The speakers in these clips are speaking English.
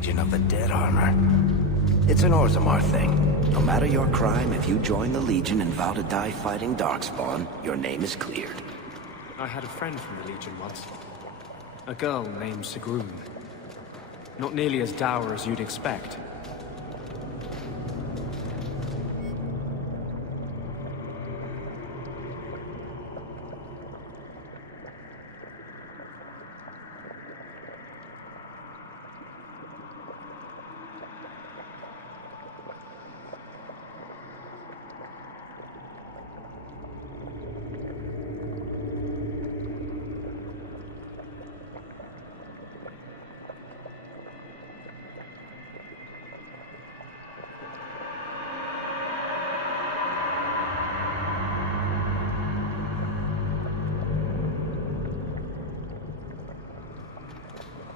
Legion of the Dead armor. It's an Orzammar thing. No matter your crime, if you join the Legion and vow to die fighting Darkspawn, your name is cleared. I had a friend from the Legion once. A girl named Sigrun. Not nearly as dour as you'd expect.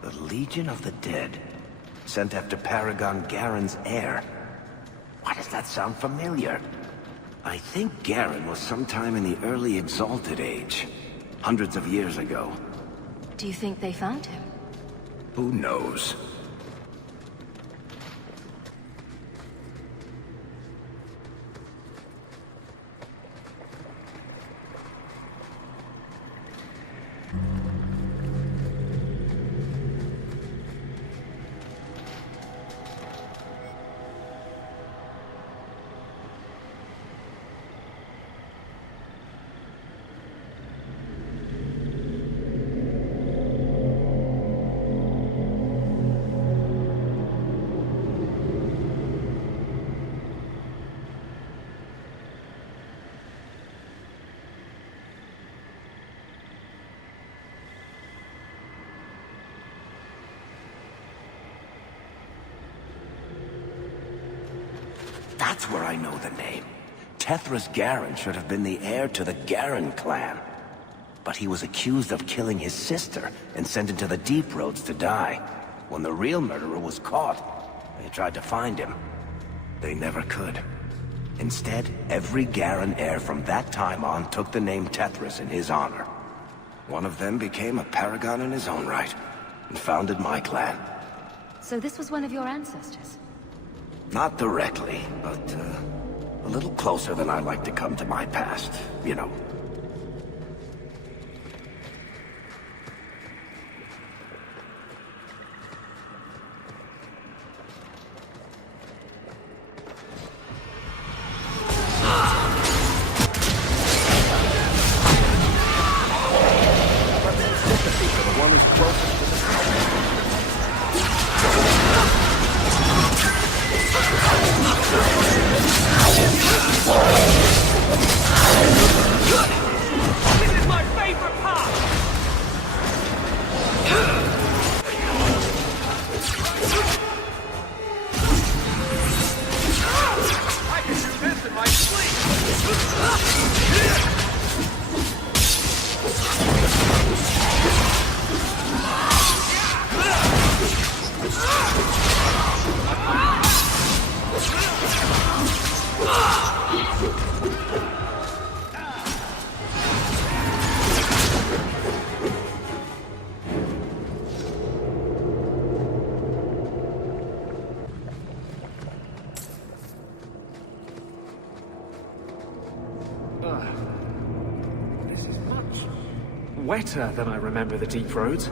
The Legion of the Dead, sent after Paragon Garen's heir. Why does that sound familiar? I think Garen was sometime in the early Exalted Age, hundreds of years ago. Do you think they found him? Who knows? That's where I know the name. Tethras Garen should have been the heir to the Garen clan. But he was accused of killing his sister and sent into the Deep Roads to die. When the real murderer was caught, they tried to find him. They never could. Instead, every Garen heir from that time on took the name Tethras in his honor. One of them became a paragon in his own right, and founded my clan. So this was one of your ancestors? Not directly, but a little closer than I like to come to my past, you know. This is much wetter than I remember the Deep Roads.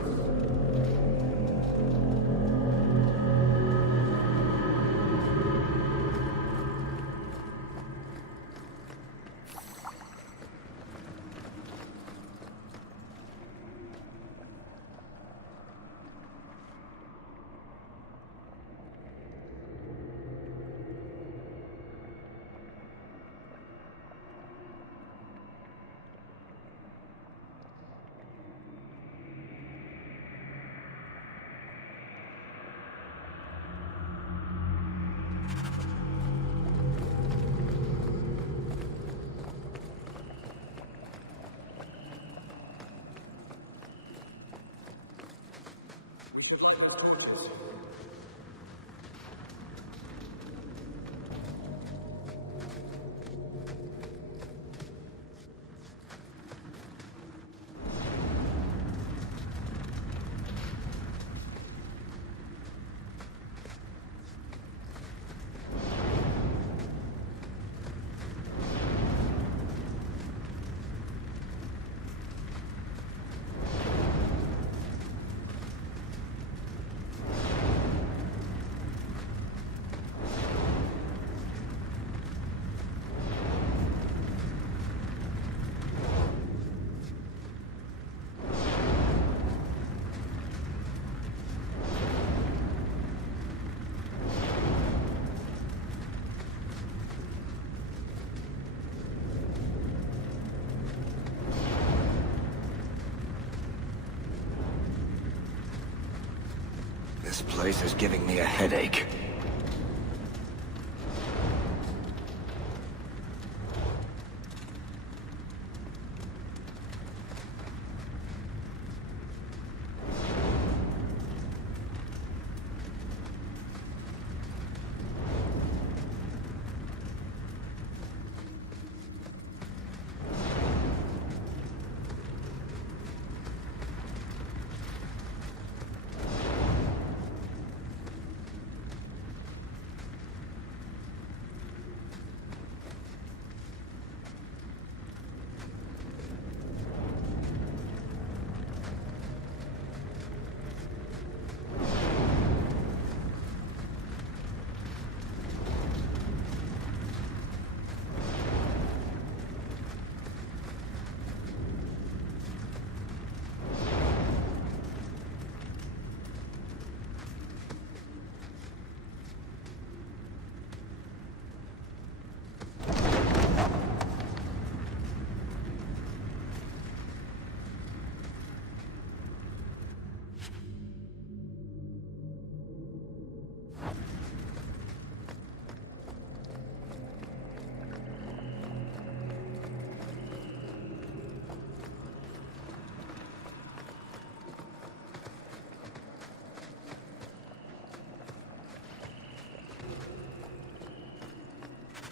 This place is giving me a headache.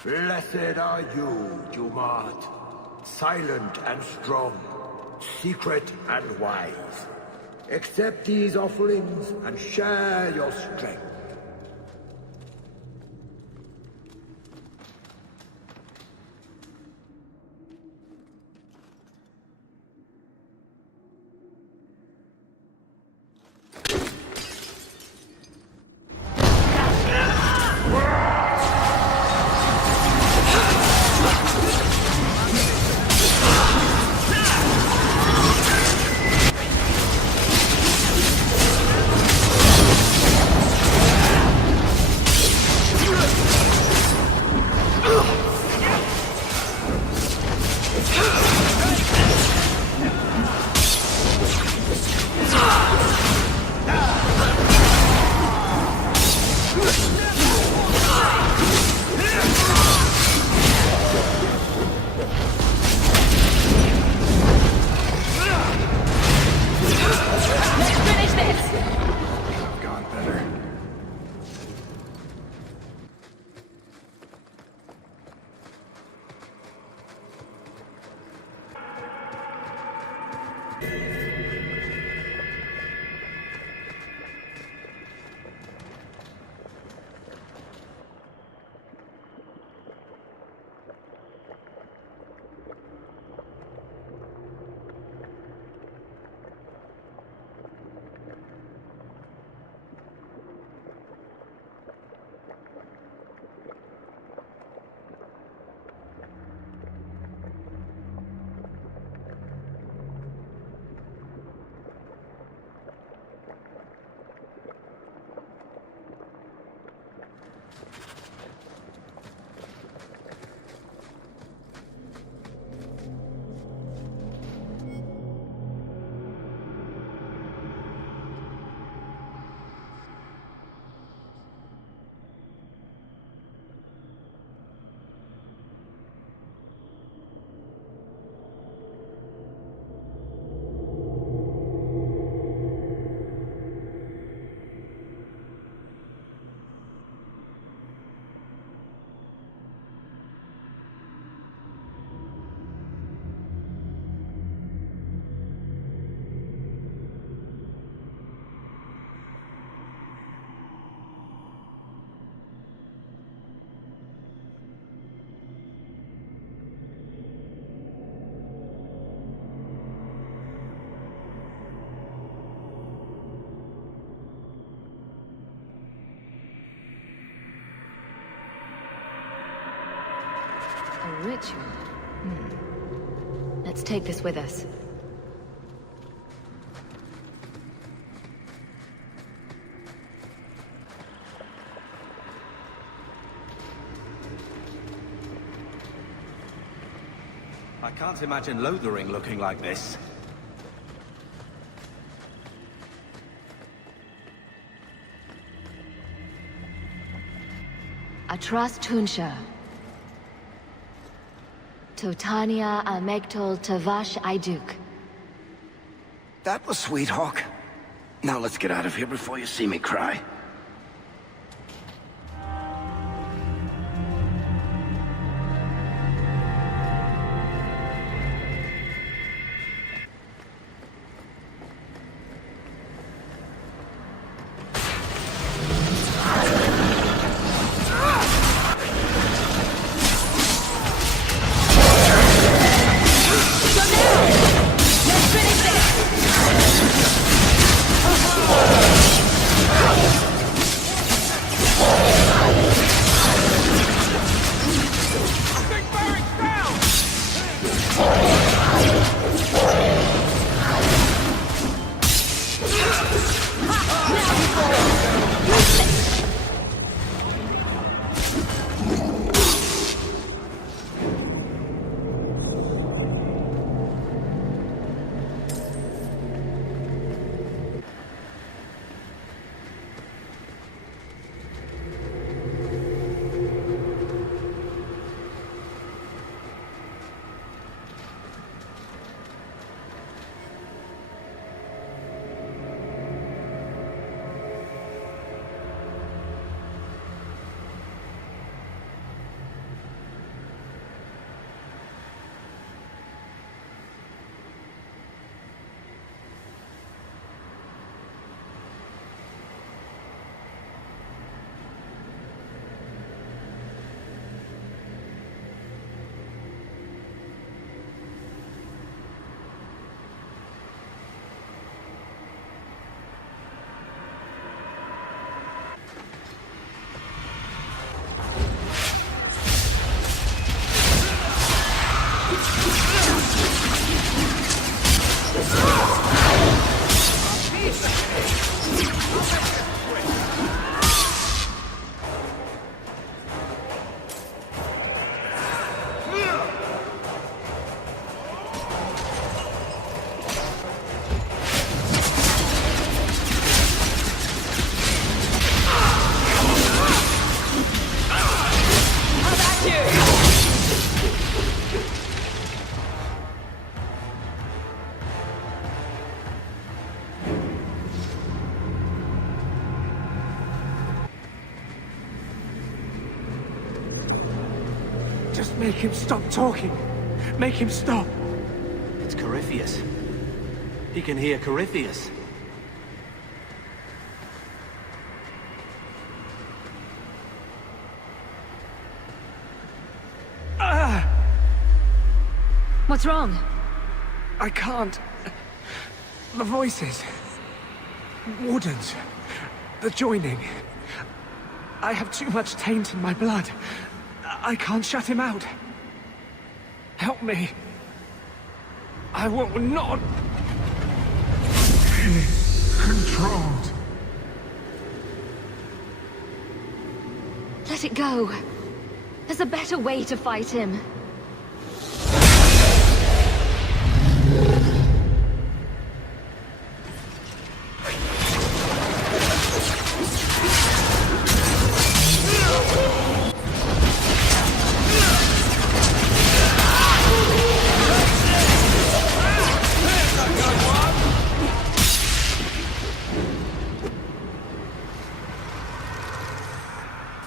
Blessed are you, Dumart. Silent and strong, secret and wise. Accept these offerings and share your strength. A ritual? Let's take this with us. I can't imagine Lothering looking like this. Atras Tunsha. Totania Amegtol Tavash Iduk. That was sweet, Hawk. Now let's get out of here before you see me cry. Just make him stop talking. Make him stop. It's Corypheus. He can hear Corypheus. What's wrong? I can't. The voices. Wardens. The joining. I have too much taint in my blood. I can't shut him out. Help me. I will not be controlled. Let it go. There's a better way to fight him.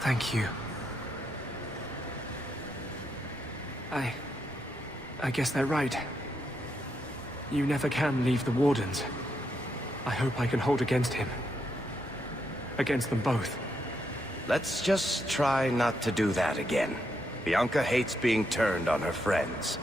Thank you. I guess they're right. You never can leave the Wardens. I hope I can hold against him. Against them both. Let's just try not to do that again. Bianca hates being turned on her friends.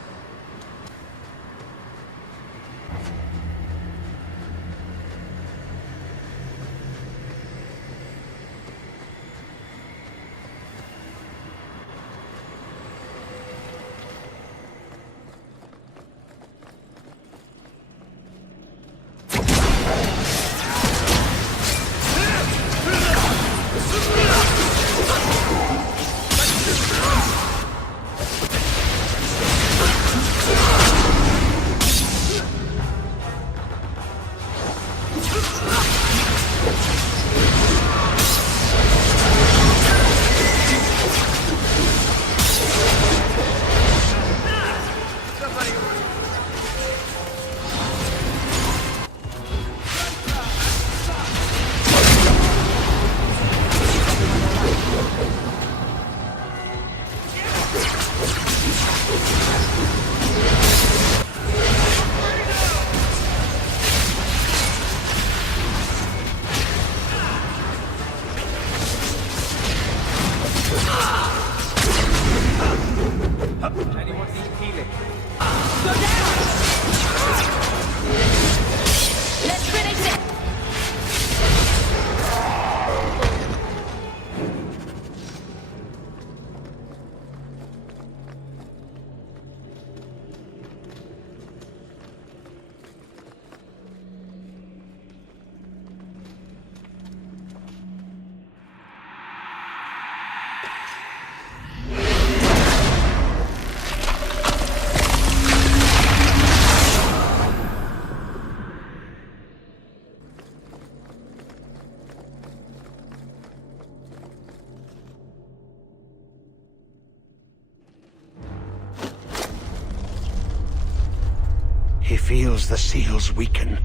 feels the seals weaken.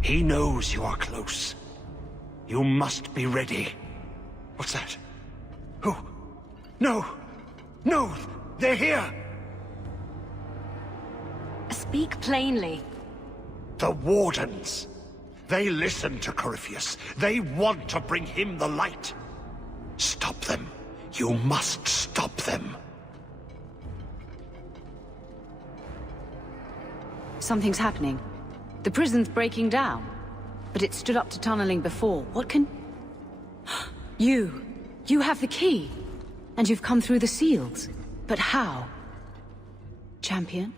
He knows you are close. You must be ready. What's that? Who? No! No! They're here! Speak plainly. The Wardens! They listen to Corypheus. They want to bring him the light. Stop them. You must stop them. Something's happening. The prison's breaking down. But it stood up to tunneling before. What can... You have the key. And you've come through the seals. But how? Champion?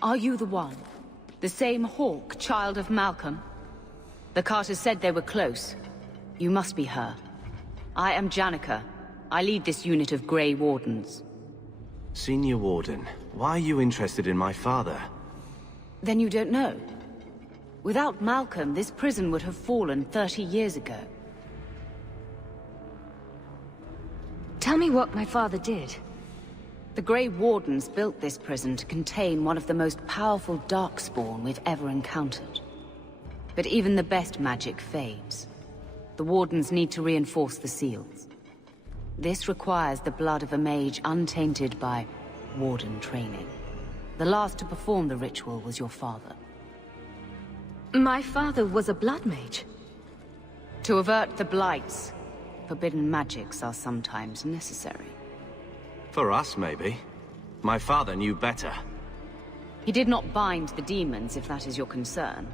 Are you the one? The same Hawk, child of Malcolm? The Carters said they were close. You must be her. I am Janica. I lead this unit of Grey Wardens. Senior Warden, why are you interested in my father? Then you don't know. Without Malcolm, this prison would have fallen 30 years ago. Tell me what my father did. The Grey Wardens built this prison to contain one of the most powerful Darkspawn we've ever encountered. But even the best magic fades. The Wardens need to reinforce the seals. This requires the blood of a mage untainted by Warden training. The last to perform the ritual was your father. My father was a blood mage. To avert the blights, forbidden magics are sometimes necessary. For us, maybe. My father knew better. He did not bind the demons, if that is your concern.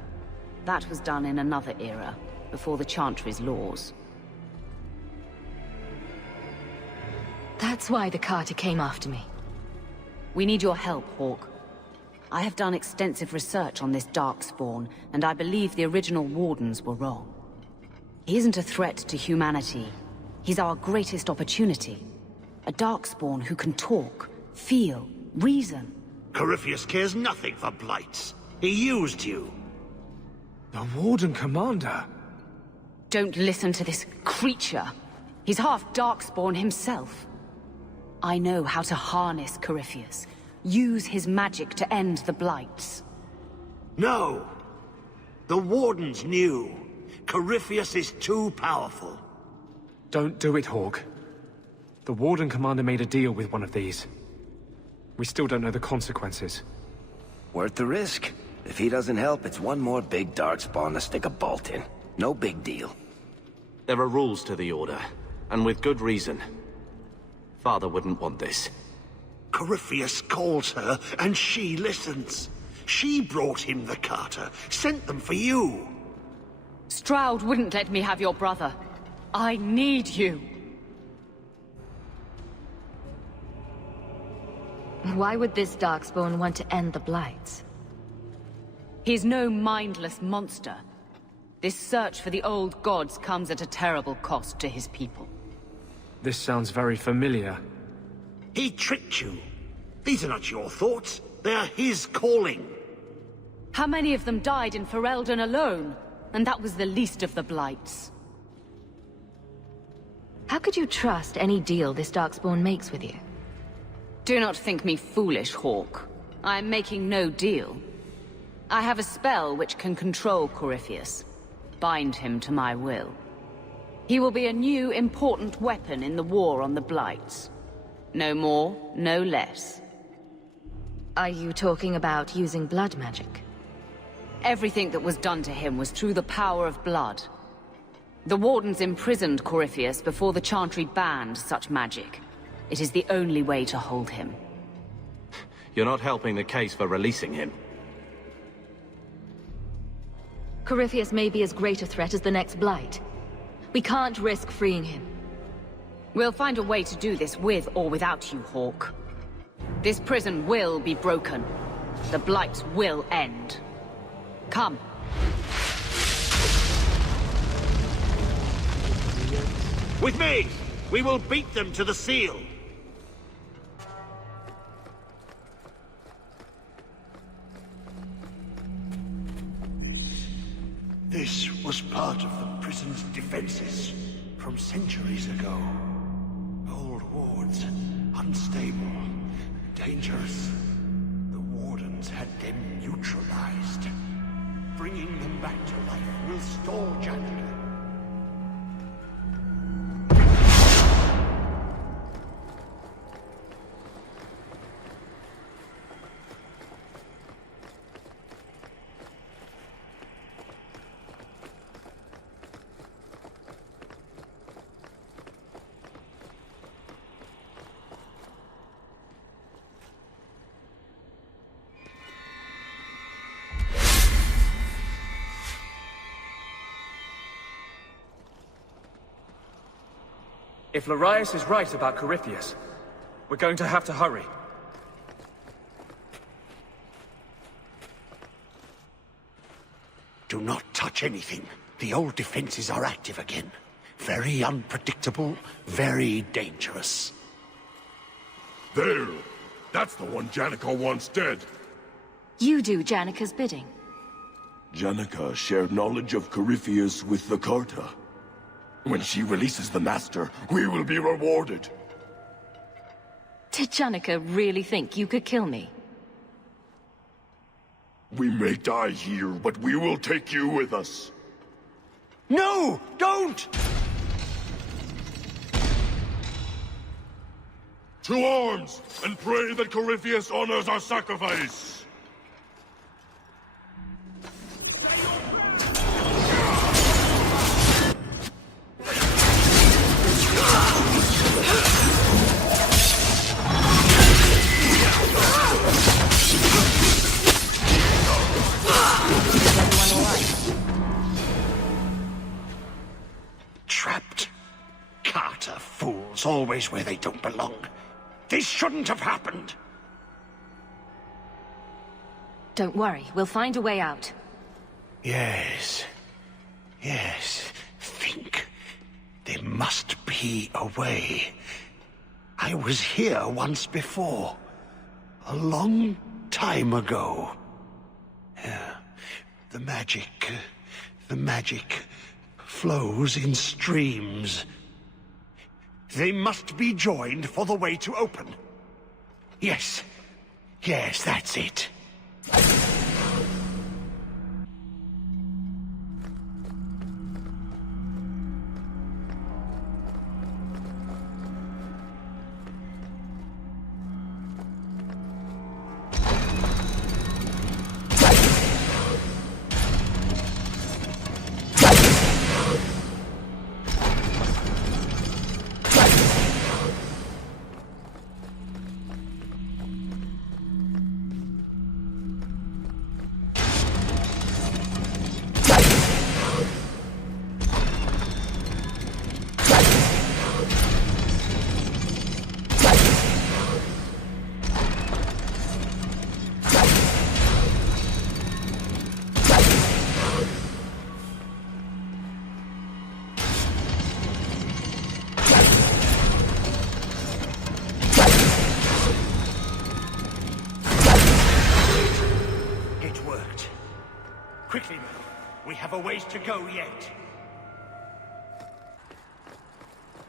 That was done in another era, before the Chantry's laws. That's why the Carter came after me. We need your help, Hawk. I have done extensive research on this Darkspawn, and I believe the original Wardens were wrong. He isn't a threat to humanity. He's our greatest opportunity. A Darkspawn who can talk, feel, reason. Corypheus cares nothing for blights. He used you. The Warden Commander? Don't listen to this creature. He's half Darkspawn himself. I know how to harness Corypheus. Use his magic to end the blights. No! The Wardens knew. Corypheus is too powerful. Don't do it, Hawk. The Warden Commander made a deal with one of these. We still don't know the consequences. Worth the risk. If he doesn't help, it's one more big Darkspawn to stick a bolt in. No big deal. There are rules to the Order, and with good reason. Father wouldn't want this. Corypheus calls her, and she listens. She brought him the Carter, sent them for you. Stroud wouldn't let me have your brother. I need you. Why would this Darkspawn want to end the blights? He's no mindless monster. This search for the old gods comes at a terrible cost to his people. This sounds very familiar. He tricked you. These are not your thoughts. They are his calling. How many of them died in Ferelden alone? And that was the least of the blights. How could you trust any deal this Darkspawn makes with you? Do not think me foolish, Hawk. I am making no deal. I have a spell which can control Corypheus. Bind him to my will. He will be a new, important weapon in the war on the blights. No more, no less. Are you talking about using blood magic? Everything that was done to him was through the power of blood. The Wardens imprisoned Corypheus before the Chantry banned such magic. It is the only way to hold him. You're not helping the case for releasing him. Corypheus may be as great a threat as the next blight. We can't risk freeing him. We'll find a way to do this with or without you, Hawk. This prison will be broken. The blights will end. Come. With me! We will beat them to the seal! This was part of the prison's defenses from centuries ago. Old wards, unstable, dangerous. The Wardens Wardens had them neutralized. Bringing them back to life will stall Janica. If Larius is right about Corypheus, we're going to have to hurry. Do not touch anything. The old defenses are active again. Very unpredictable, very dangerous. There! That's the one Janica wants dead. You do Janica's bidding. Janica shared knowledge of Corypheus with the Carta. When she releases the Master, we will be rewarded. Did Janica really think you could kill me? We may die here, but we will take you with us. No! Don't! To arms, and pray that Corypheus honors our sacrifice! Trapped. Carter fools, always where they don't belong. This shouldn't have happened. Don't worry, we'll find a way out. Yes. Yes. Think. There must be a way. I was here once before. A long time ago. Yeah. The magic flows in streams. They must be joined for the way to open. Yes. Yes, that's it. Quickly, now. We have a ways to go yet.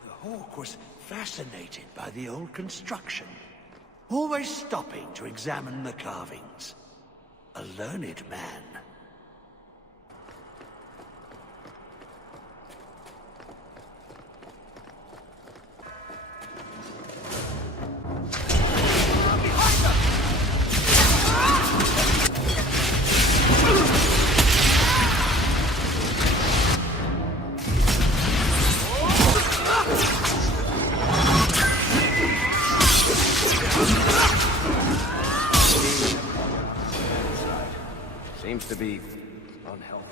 The Hawk was fascinated by the old construction, always stopping to examine the carvings. A learned man. Seems to be unhealthy.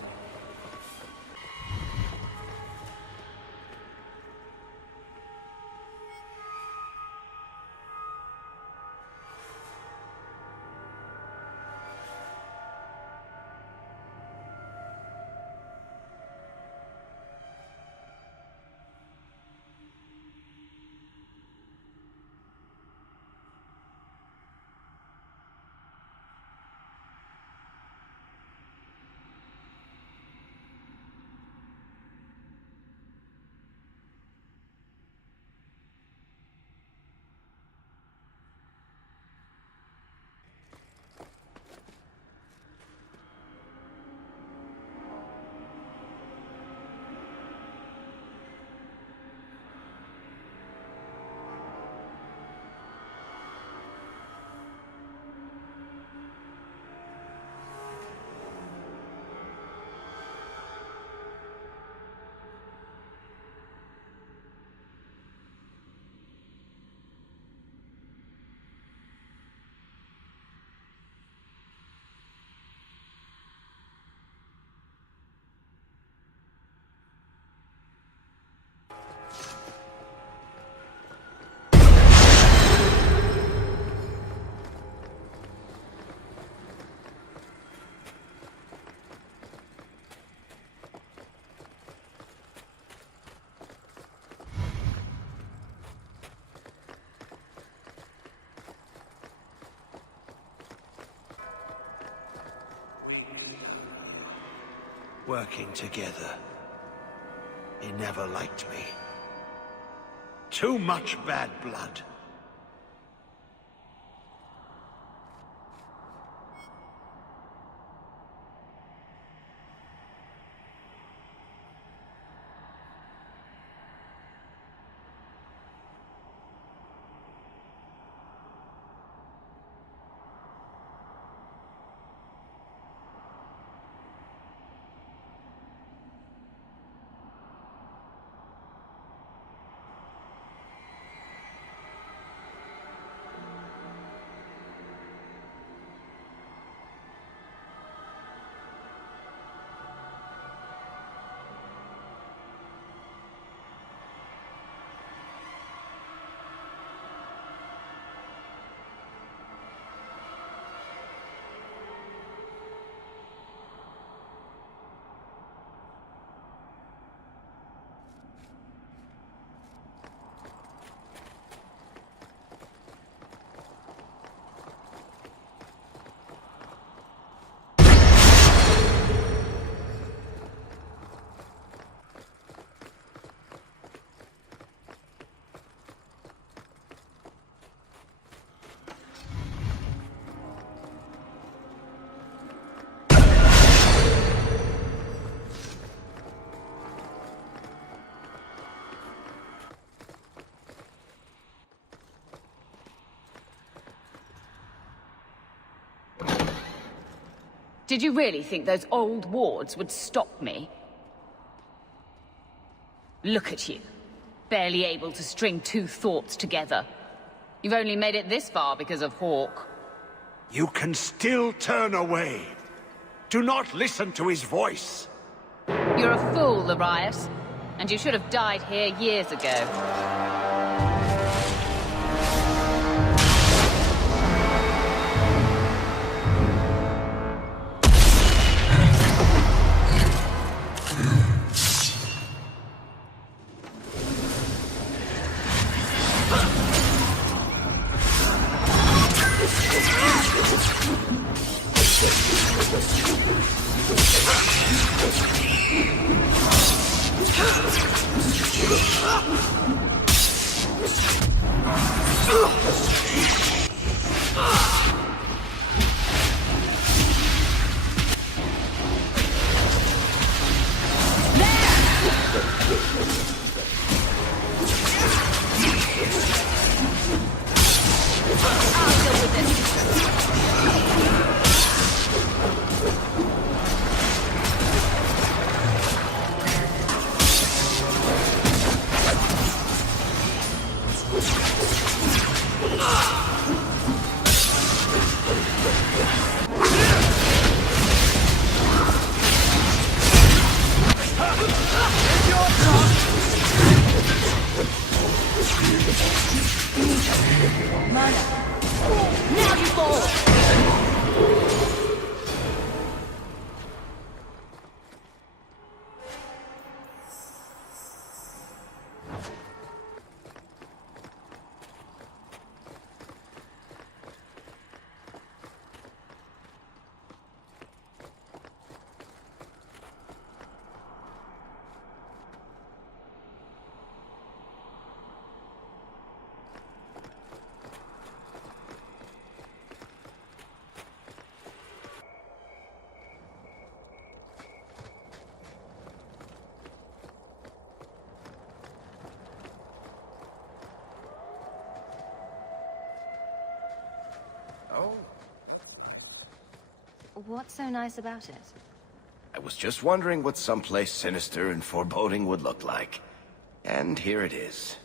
working together. He never liked me. Too much bad blood. Did you really think those old wards would stop me? Look at you. Barely able to string two thoughts together. You've only made it this far because of Hawk. You can still turn away. Do not listen to his voice. You're a fool, Larius. And you should have died here years ago. What's so nice about it? I was just wondering what someplace sinister and foreboding would look like. And here it is.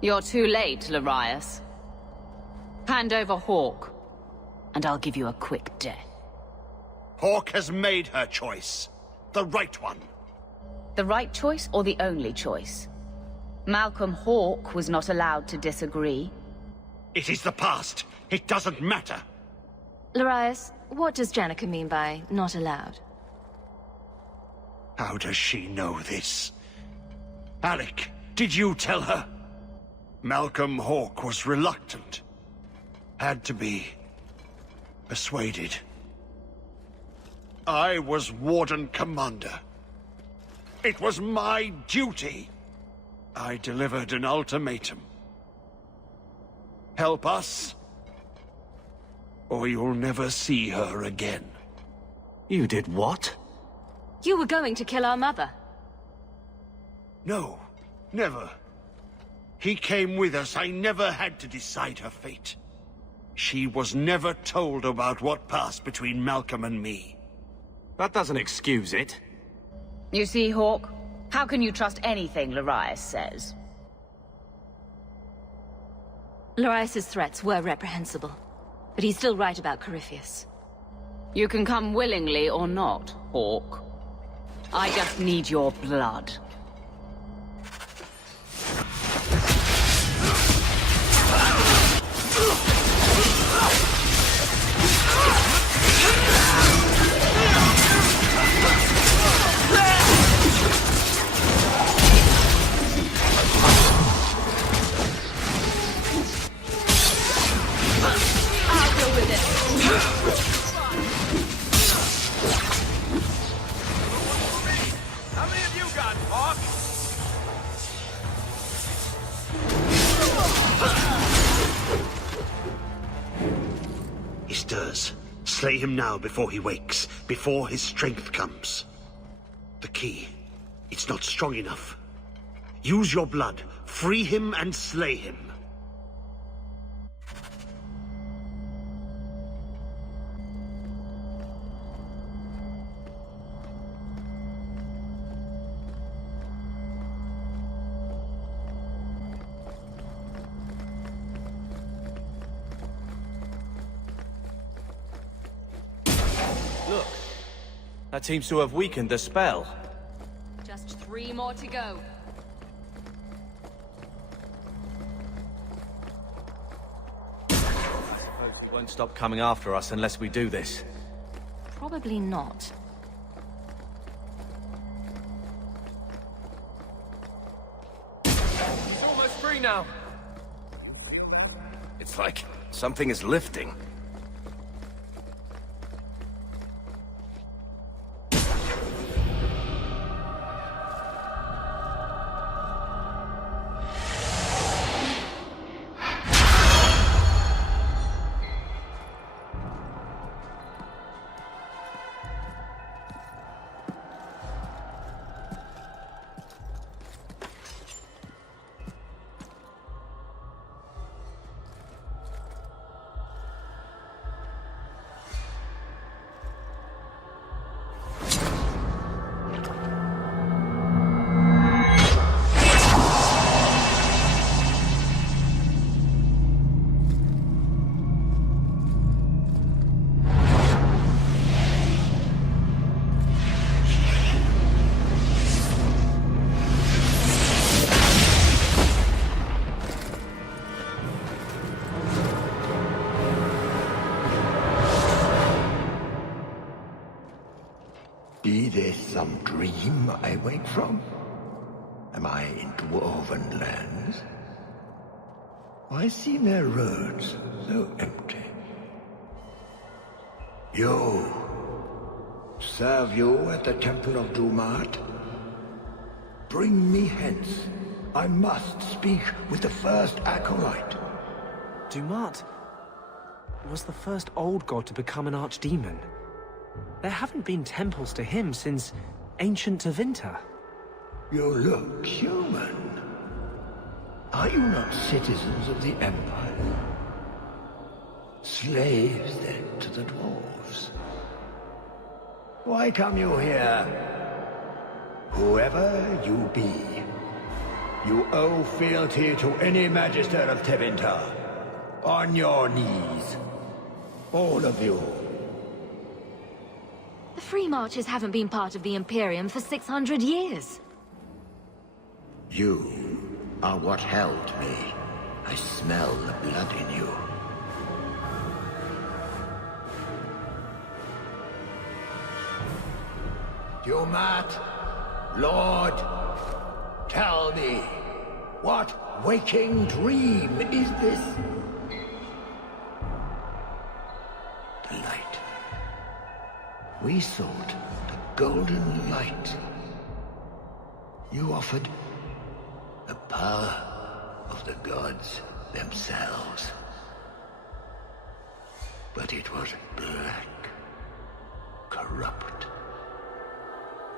You're too late, Larius. Hand over Hawk, and I'll give you a quick death. Hawk has made her choice. The right one. The right choice or the only choice? Malcolm Hawk was not allowed to disagree. It is the past. It doesn't matter. Larius, what does Janica mean by not allowed? How does she know this? Alec, did you tell her? Malcolm Hawke was reluctant. Had to be persuaded. I was Warden Commander. It was my duty. I delivered an ultimatum. Help us, or you'll never see her again. You did what? You were going to kill our mother. No, never. He came with us. I never had to decide her fate. She was never told about what passed between Malcolm and me. That doesn't excuse it. You see, Hawke? How can you trust anything Larius says? Larius's threats were reprehensible, but he's still right about Corypheus. You can come willingly or not, Hawke. I just need your blood. I'll deal with it. How many of you got, Hawk? He stirs. Slay him now before he wakes, before his strength comes. The key. It's not strong enough. Use your blood. Free him and slay him. Look. That seems to have weakened the spell. Just 3 more to go. Suppose they won't stop coming after us unless we do this. Probably not. It's almost free now. It's like something is lifting. Be this some dream I wake from? Am I in dwarven lands? Why seem their roads so empty? You! Serve you at the Temple of Dumat? Bring me hence. I must speak with the first acolyte. Dumat was the first old god to become an archdemon. There haven't been temples to him since ancient Tevinter. You look human. Are you not citizens of the Empire? Slaves, then, to the dwarves? Why come you here? Whoever you be, you owe fealty to any Magister of Tevinter. On your knees. All of you. The Free Marches haven't been part of the Imperium for 600 years. You are what held me. I smell the blood in you. Dumat, Lord, tell me, what waking dream is this? The light. We sought the golden light. You offered the power of the gods themselves. But it was black, corrupt,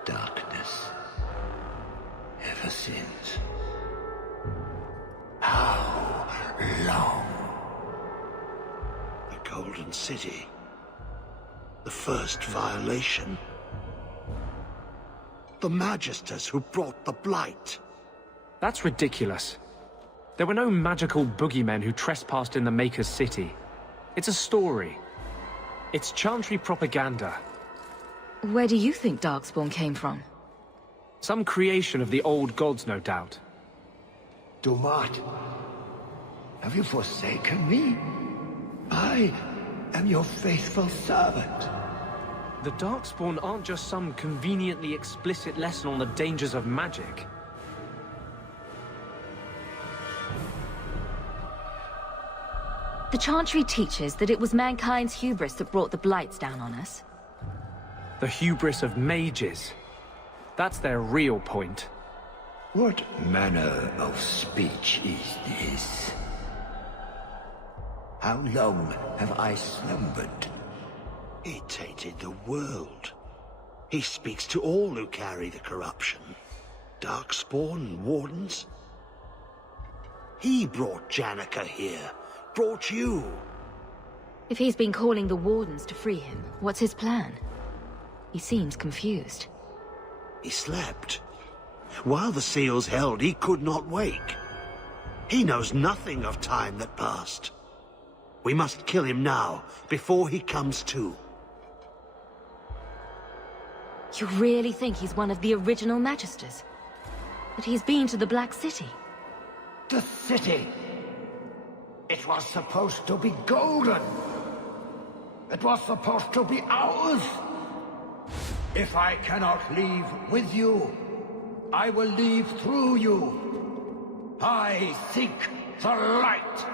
darkness, ever since. How long? The Golden City. The first violation. The Magisters who brought the Blight. That's ridiculous. There were no magical boogeymen who trespassed in the Maker's City. It's a story. It's Chantry propaganda. Where do you think Darkspawn came from? Some creation of the old gods, no doubt. Dumat, have you forsaken me? I am your faithful servant. The Darkspawn aren't just some conveniently explicit lesson on the dangers of magic. The Chantry teaches that it was mankind's hubris that brought the Blights down on us. The hubris of mages. That's their real point. What manner of speech is this? How long have I slumbered? He tainted the world. He speaks to all who carry the corruption. Darkspawn and Wardens. He brought Janica here. Brought you. If he's been calling the Wardens to free him, what's his plan? He seems confused. He slept. While the seals held, he could not wake. He knows nothing of time that passed. We must kill him now, before he comes to. You really think he's one of the original Magisters? That he's been to the Black City? The city! It was supposed to be golden! It was supposed to be ours! If I cannot leave with you, I will leave through you. I seek the light!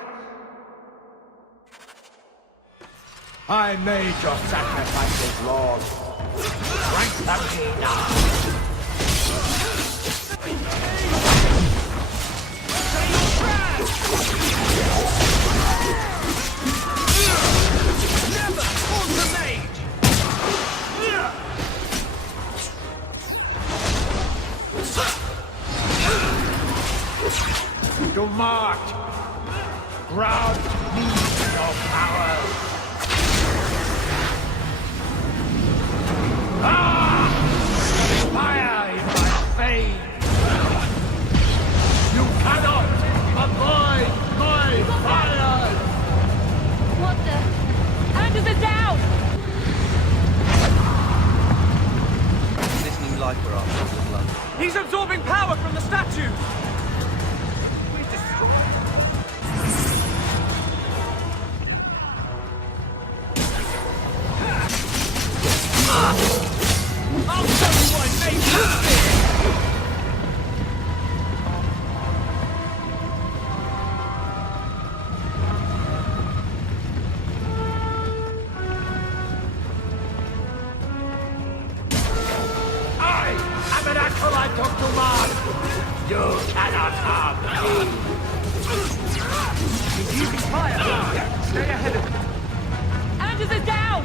I made your sacrifices, Lord. Strengthen me now! Never hold the mage! Dumat! Grant me your power! Fire in my veins! You cannot avoid my fire! What the? Anders are down! This new life we're after is the blood. He's absorbing power from the statue! I'll show you what it makes you feel! I am an acolyte of Dumat! You cannot harm me! He's using fire! Stay ahead of him! Anders are down!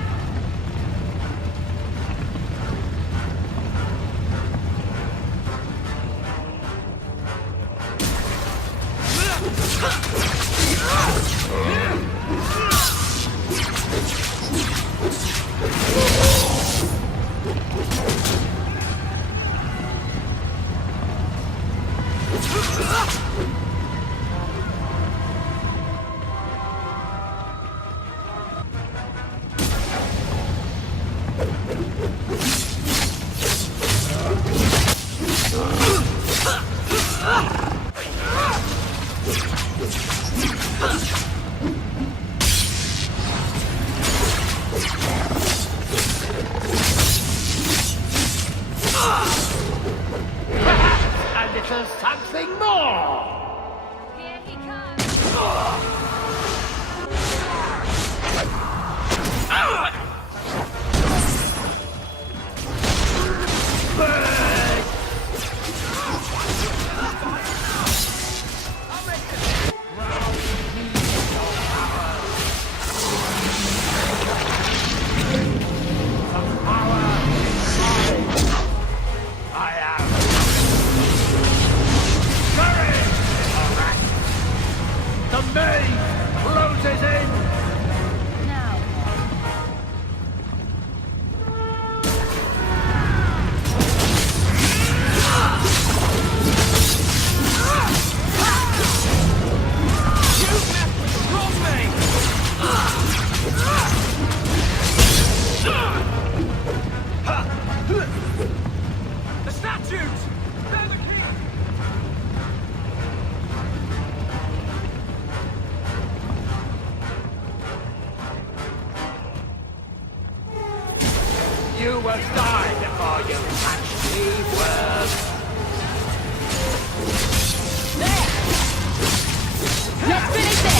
will die before you touch me, worm! Let's finish this!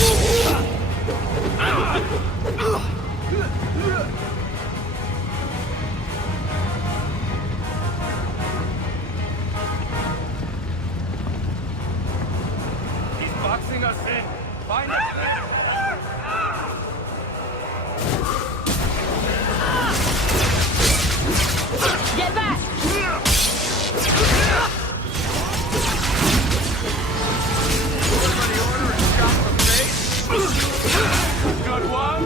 He's boxing us in! Find it! Get back! Everybody order and shot the face! Good one!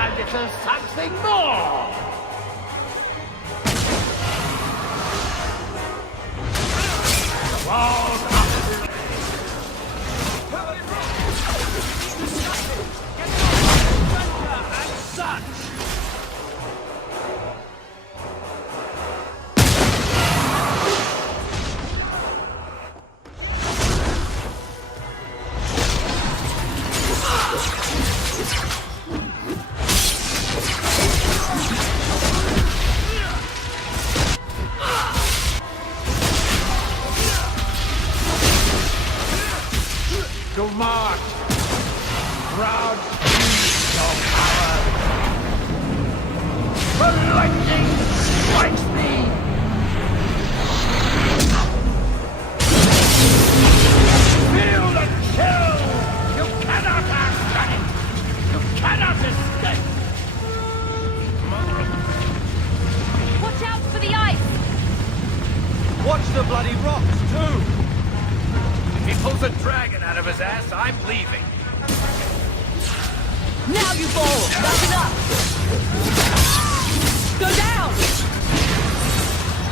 And little something more! Walls up! And such! To march! Proud steeds of power! The lightning strikes me! Feel the chill! You cannot outrun it! You cannot escape! Watch out for the ice! Watch the bloody rocks, too! If he pulls a dragon out of his ass, I'm leaving. Now you fall! That's enough! Go down!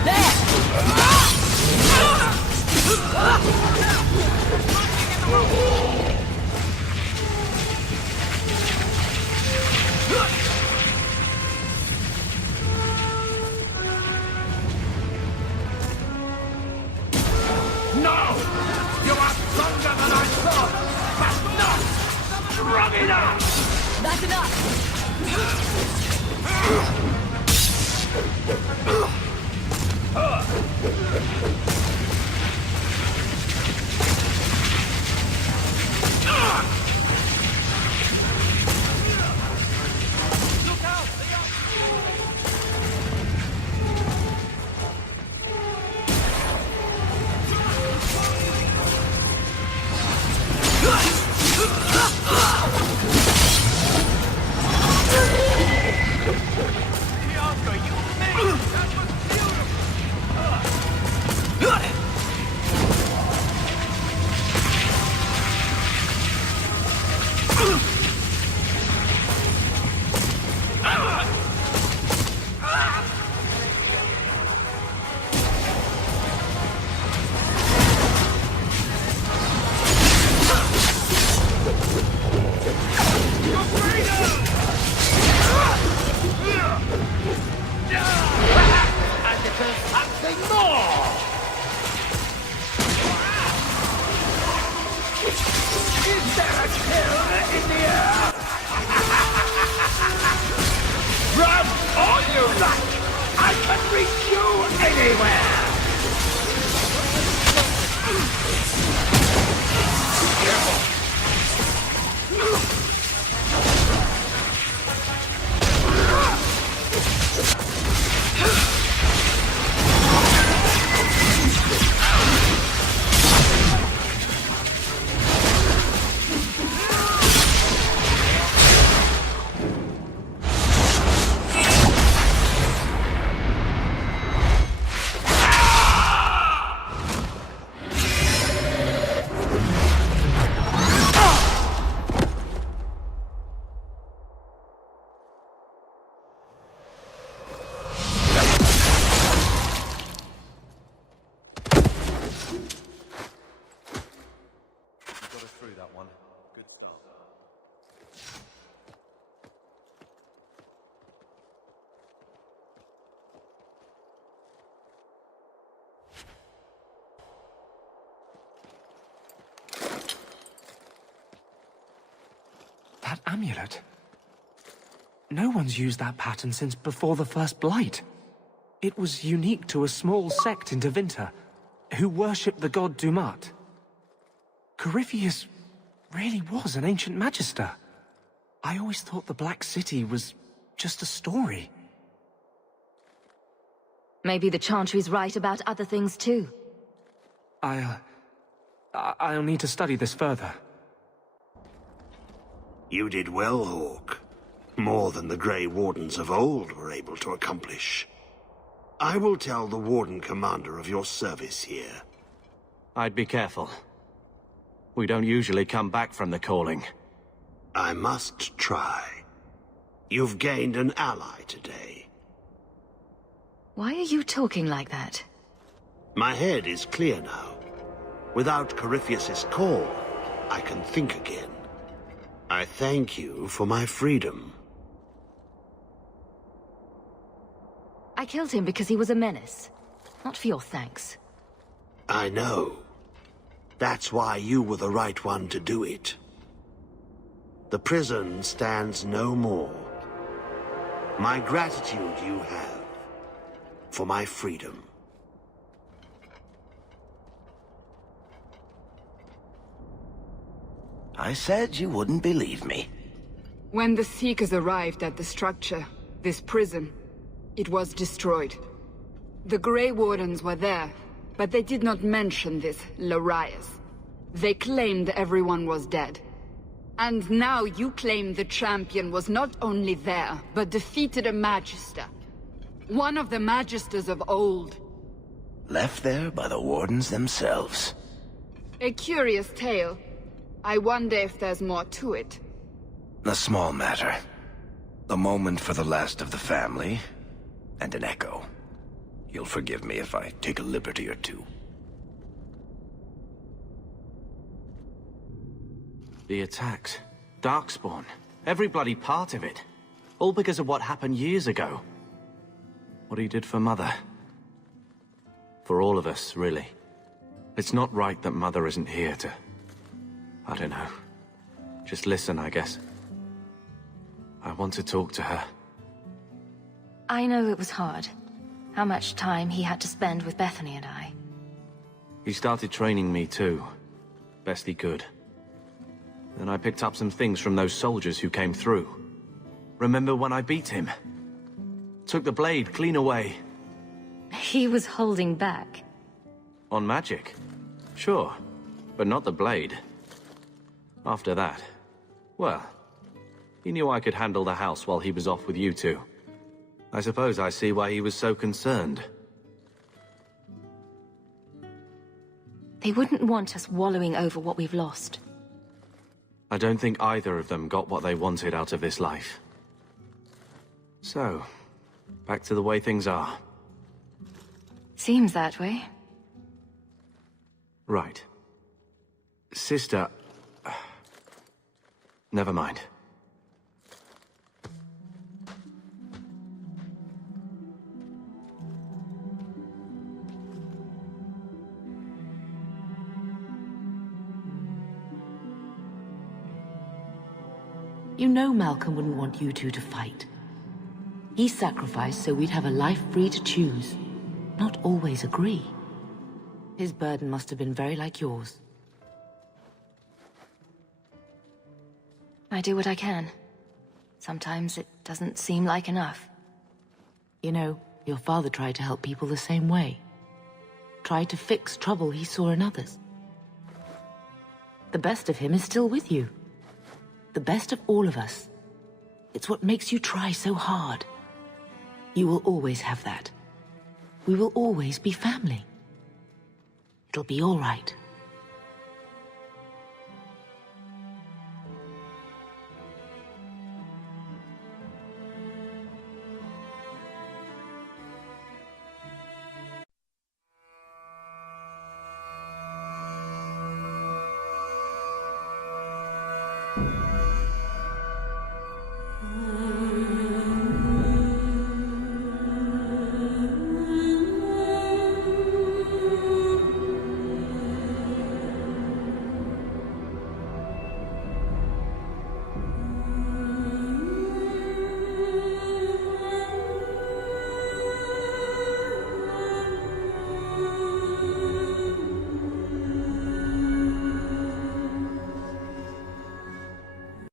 There! No! You are stronger than I thought, but not strong enough! That's enough! Bianca, you made it! That was beautiful! amulet. No one's used that pattern since before the first Blight. It was unique to a small sect in Tevinter, who worshipped the god Dumat. Corypheus really was an ancient magister. I always thought the Black City was just a story. Maybe the Chantry's right about other things too. I'll need to study this further. You did well, Hawk. More than the Grey Wardens of old were able to accomplish. I will tell the Warden Commander of your service here. I'd be careful. We don't usually come back from the calling. I must try. You've gained an ally today. Why are you talking like that? My head is clear now. Without Corypheus' call, I can think again. I thank you for my freedom. I killed him because he was a menace. Not for your thanks. I know. That's why you were the right one to do it. The prison stands no more. My gratitude you have for my freedom. I said you wouldn't believe me. When the Seekers arrived at the structure, this prison, it was destroyed. The Grey Wardens were there, but they did not mention this Larius. They claimed everyone was dead. And now you claim the champion was not only there, but defeated a Magister. One of the Magisters of old. Left there by the Wardens themselves. A curious tale. I wonder if there's more to it. A small matter. A moment for the last of the family, and an echo. You'll forgive me if I take a liberty or two. The attacks. Darkspawn. Every bloody part of it. All because of what happened years ago. What he did for Mother. For all of us, really. It's not right that Mother isn't here to... I don't know. Just listen, I guess. I want to talk to her. I know it was hard. How much time he had to spend with Bethany and I. He started training me too. Best he could. Then I picked up some things from those soldiers who came through. Remember when I beat him? Took the blade clean away. He was holding back. On magic? Sure. But not the blade. After that, well, he knew I could handle the house while he was off with you two. I suppose I see why he was so concerned. They wouldn't want us wallowing over what we've lost. I don't think either of them got what they wanted out of this life. So, back to the way things are. Seems that way. Right. Sister... Never mind. You know Malcolm wouldn't want you two to fight. He sacrificed so we'd have a life free to choose, not always agree. His burden must have been very like yours. I do what I can. Sometimes it doesn't seem like enough. You know, your father tried to help people the same way. Tried to fix trouble he saw in others. The best of him is still with you. The best of all of us. It's what makes you try so hard. You will always have that. We will always be family. It'll be all right.